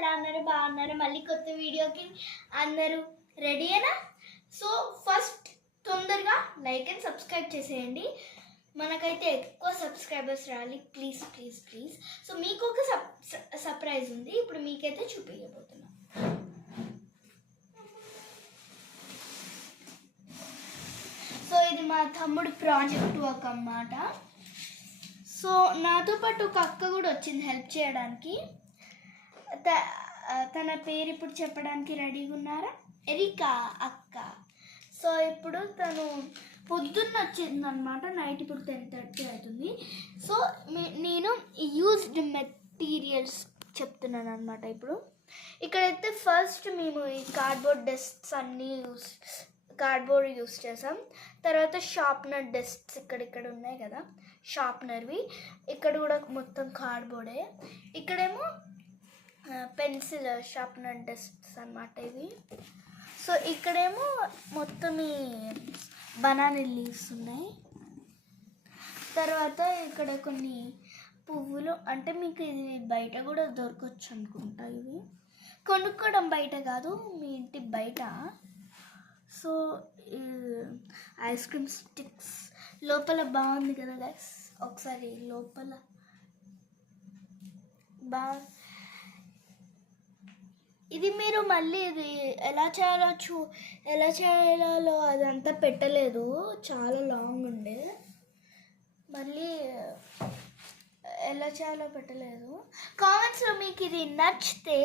ఎలా ఉన్నారు? బాగున్నారు? మళ్ళీ కొత్త వీడియోకి అందరూ రెడీయేనా? సో ఫస్ట్ తొందరగా లైక్ అండ్ సబ్స్క్రైబ్ చేసేయండి. మనకైతే ఎక్కువ సబ్స్క్రైబర్స్ రావాలి, ప్లీజ్ ప్లీజ్ ప్లీజ్. సో మీకు ఒక సర్ప్రైజ్ ఉంది, ఇప్పుడు మీకైతే చూపించబోతున్నాం. సో ఇది మా తమ్ముడు ప్రాజెక్ట్ వర్క్ అన్నమాట. సో నాతో పాటు ఒక అక్క కూడా వచ్చింది హెల్ప్ చేయడానికి. తన పేరు ఇప్పుడు చెప్పడానికి రెడీగా ఉన్నారా? ఎరికా అక్క. సో ఇప్పుడు తను పొద్దున్న వచ్చిందనమాట, నైట్ ఇప్పుడు 10:30 అవుతుంది. సో నేను యూజ్డ్ మెటీరియల్స్ చెప్తున్నాను అనమాట. ఇప్పుడు ఇక్కడైతే ఫస్ట్ మేము ఈ కార్డ్బోర్డ్ డెస్క్స్ అన్నీ కార్డ్బోర్డ్ యూస్ చేసాం. తర్వాత షార్ప్నర్ డెస్క్స్ ఇక్కడ ఉన్నాయి కదా, షార్ప్నర్వి. ఇక్కడ కూడా మొత్తం కార్డ్బోర్డే. ఇక్కడేమో పెన్సిల్ షార్ప్నర్ డెస్క్స్ అన్నమాట ఇవి. సో ఇక్కడేమో మొత్తం ఈ బనానా లీవ్స్ ఉన్నాయి. తర్వాత ఇక్కడ కొన్ని పువ్వులు, అంటే మీకు ఇది బయట కూడా దొరకవచ్చు అనుకుంటా. ఇవి కొనుక్కోవడం బయట కాదు, మీ ఇంటి బయట. సో ఐస్ క్రీమ్ స్టిక్స్ లోపల బాగుంది కదా గైస్, ఒకసారి లోపల ఇది మీరు మళ్ళీ ఇది ఎలా చేయాలో అదంతా పెట్టలేదు, చాలా లాంగ్ ఉండే. మళ్ళీ ఎలా చేయాలో పెట్టలేదు. కామెంట్స్లో మీకు ఇది నచ్చితే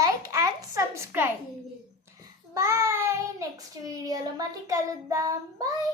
like and subscribe. Bye. Next వీడియోలో మళ్ళీ కలుద్దాం. బాయ్.